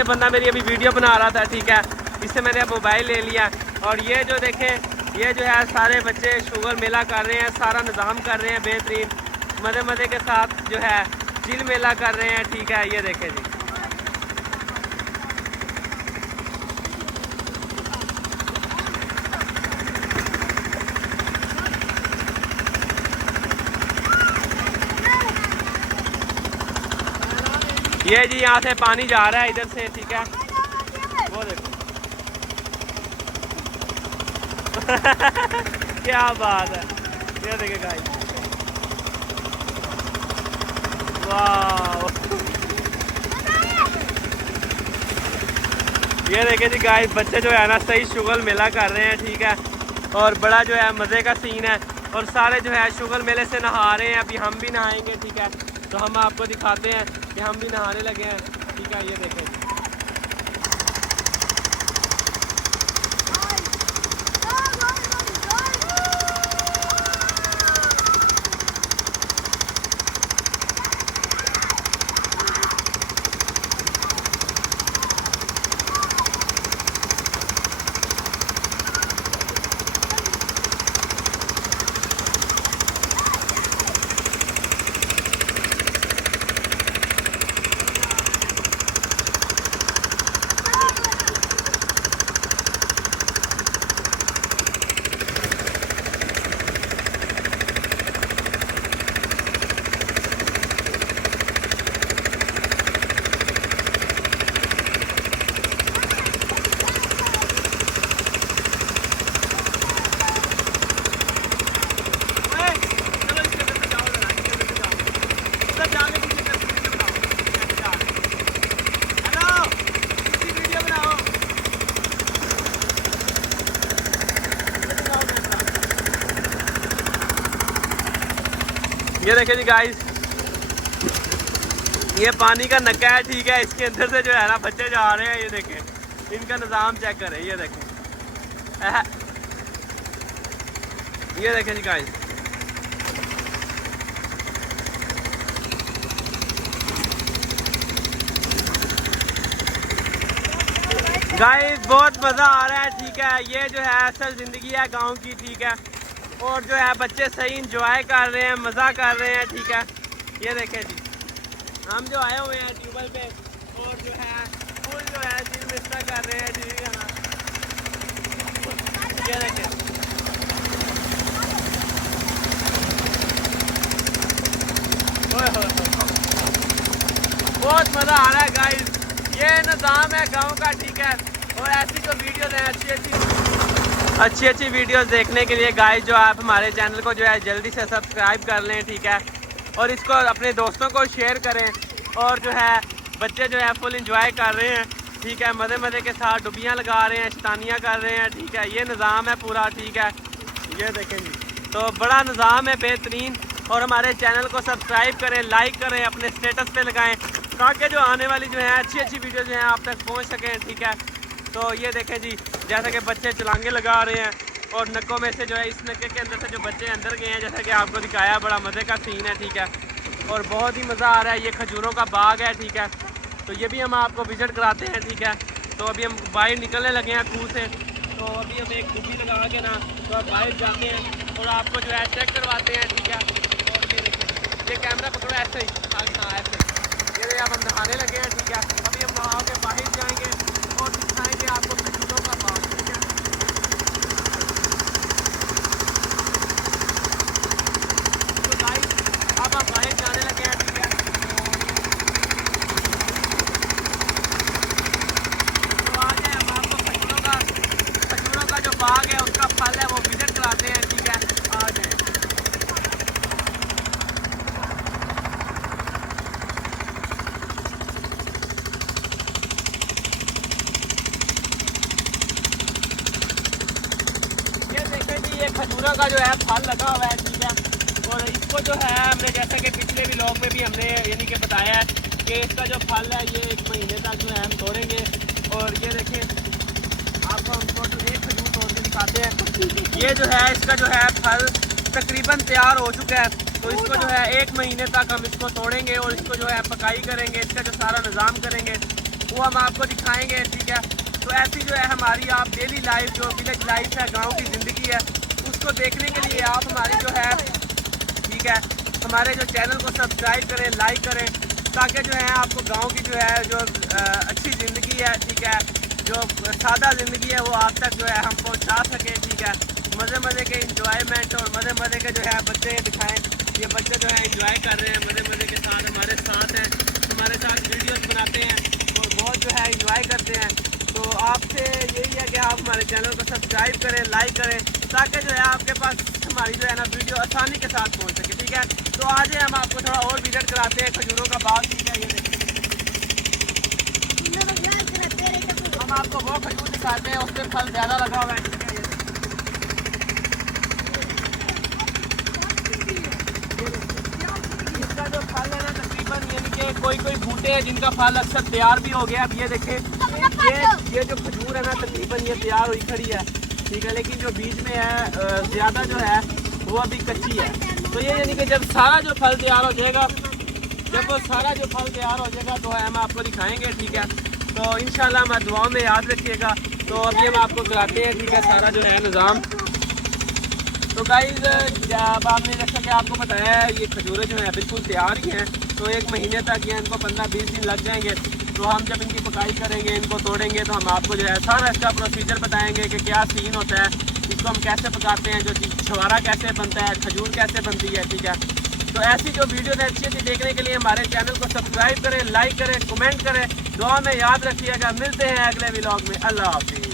ये बंदा मेरी अभी वीडियो बना रहा था, ठीक है, इससे मैंने मोबाइल ले लिया। और ये जो देखें, ये जो है सारे बच्चे शुगर मेला कर रहे हैं, सारा निज़ाम कर रहे हैं बेहतरीन, मज़े मज़े के साथ जो है चिल मेला कर रहे हैं, ठीक है। ये देखें जी, ये जी यहाँ से पानी जा रहा है इधर से, ठीक है, वो देखो। क्या बात है, ये देखे गाइस, वाह। ये देखे जी गाइस, बच्चे जो है ना सही शुगर मेला कर रहे हैं, ठीक है, और बड़ा जो है मज़े का सीन है। और सारे जो है शुगर मेले से नहा रहे हैं, अभी हम भी नहाएंगे, ठीक है, तो हम आपको दिखाते हैं कि हम भी नहाने लगे हैं, ठीक है। ये देखें, ये देखें जी गाइस, ये पानी का नक्का है, ठीक है, इसके अंदर से जो है ना बच्चे जा रहे हैं। ये देखें, इनका निज़ाम चेक करें, ये देखें, ये देखें जी गाइस, गाइस बहुत मज़ा आ रहा है, ठीक है। ये जो है असल ज़िंदगी है गांव की, ठीक है, और जो है बच्चे सही इंजॉय कर रहे हैं, मज़ा कर रहे हैं, ठीक है। ये देखें जी, हम जो आए हुए हैं ट्यूबवेल पे, और जो है फुल जो है दिल मिस्टा कर रहे हैं, ठीक है ना। ये देखें, बहुत मज़ा आ रहा है गाइस, ये निज़ाम है गाँव का, ठीक है। और ऐसी जो वीडियोज़ हैं अच्छी अच्छी वीडियोस देखने के लिए गाइस जो आप हमारे चैनल को जो है जल्दी से सब्सक्राइब कर लें, ठीक है, और इसको अपने दोस्तों को शेयर करें। और जो है बच्चे जो है फुल इंजॉय कर रहे हैं, ठीक है, मज़े मज़े के साथ डुबियाँ लगा रहे हैं, शतानियाँ कर रहे हैं, ठीक है। ये निज़ाम है पूरा, ठीक है। ये देखें जी, तो बड़ा निज़ाम है बेहतरीन। और हमारे चैनल को सब्सक्राइब करें, लाइक करें, अपने स्टेटस पे लगाएँ, ताकि जो आने वाली जो है अच्छी वीडियो जो है आप तक पहुँच सकें, ठीक है। तो ये देखें जी, जैसा कि बच्चे चलांगे लगा रहे हैं, और नक्कों में से जो है इस नक्के के अंदर से जो बच्चे अंदर गए हैं, जैसा कि आपको दिखाया, बड़ा मज़े का सीन है, ठीक है, और बहुत ही मज़ा आ रहा है। ये खजूरों का बाग है, ठीक है, तो ये भी हम आपको विज़िट कराते हैं, ठीक है। तो अभी हम बाहर निकलने लगे हैं खूह से, तो अभी हम एक डुबी लगा के ना तो बाहर जाते हैं और आपको जो है चेक करवाते हैं, ठीक है। और ये देखिए, ये कैमरा पकड़ो ऐसे ही, हाँ ऐसे ही, ये अब हम नहाने लगे हैं, ठीक है। अभी हम नहा के बाहर जाएँगे और दिखाएँगे आपको खजूरों का बाग, ठीक है। तो गाइस अब हम बाहर जाने लगे हैं, ठीक है। तो आ जाए, हम आपको खजूरों का जो बाग है उसका फल है वो विजिट कराते हैं, ठीक है। आ जाए, ये देखें जी, ये खजूरों का जो है फल लगा हुआ है, ठीक है। और इसको जो है हमने जैसा कि पिछले व्लॉग में भी हमने यानी कि बताया है कि इसका जो फल है ये 1 महीने तक जो है हम तोड़ेंगे। और ये देखें, आपको हम टोटल एक खजूर तोड़ के दिखाते हैं। ये जो है इसका जो है फल तकरीबन तैयार हो चुका है, तो इसको जो है 1 महीने तक हम इसको तोड़ेंगे और इसको जो है पकाई करेंगे, इसका जो सारा निज़ाम करेंगे, वो हम आपको दिखाएंगे, ठीक है। तो ऐसी जो है हमारी आप डेली लाइफ जो विलेज लाइफ है, गाँव की ज़िंदगी है, उसको देखने के लिए आप हमारी जो है, ठीक है, हमारे जो चैनल को सब्सक्राइब करें, लाइक करें, ताकि जो है आपको गांव की जो है जो अच्छी ज़िंदगी है, ठीक है, जो सादा ज़िंदगी है वो आप तक जो है हम पहुंचा सकें, ठीक है। मज़े के इंजॉयमेंट और मज़े के जो है बच्चे दिखाएं, ये बच्चे जो है इंजॉय कर रहे हैं, मज़े के साथ हमारे साथ हैं, हमारे साथ वीडियोस बनाते हैं और बहुत जो है इंजॉय करते हैं। तो आपसे यही है कि आप हमारे चैनल को सब्सक्राइब करें, लाइक करें, ताकि जो है आपके पास हमारी जो है ना वीडियो आसानी के साथ पहुँच सके, ठीक है। तो आज हम आपको थोड़ा और विजिट कराते हैं खजूरों का बाग, ठीक है। ये देखिए हम आपको वो खजूर दिखाते हैं, उस पर फल ज़्यादा लगा हुआ है, ठीक है। इसका जो फल है ना तकरीबन यानी कि कोई बूटे हैं जिनका फल अक्सर तैयार भी हो गया। अब ये देखें, ये जो खजूर है ना तकरीबन ये तैयार हुई खड़ी है, ठीक है, लेकिन जो बीच में है ज़्यादा जो है वो अभी कच्ची है। तो ये यानी कि जब सारा जो फल तैयार हो जाएगा, जब वो सारा जो फल तैयार हो जाएगा तो हम आपको दिखाएंगे, ठीक है। तो इंशाल्लाह मैं दुआओं में याद रखिएगा। तो अभी हम आपको कराते हैं, ठीक है, सारा जो है निज़ाम। तो गाइस अब आपने जैसा कि आपको बताया है ये खजूरें जो हैं बिल्कुल तैयार ही हैं। तो 1 महीने तक या इनको 15-20 दिन लग जाएंगे। तो हम जब इनकी पकाई करेंगे, इनको तोड़ेंगे, तो हम आपको जो है सारा इसका प्रोसीजर बताएंगे कि क्या सीन होता है, इसको हम कैसे पकाते हैं, जो छुहारा कैसे बनता है, खजूर कैसे बनती है, ठीक है। तो ऐसी जो वीडियो है अच्छी देखने के लिए हमारे चैनल को सब्सक्राइब करें, लाइक करें, कमेंट करें, दुआ में याद रखिएगा। मिलते हैं अगले व्लॉग में। अल्लाह हाफिज़।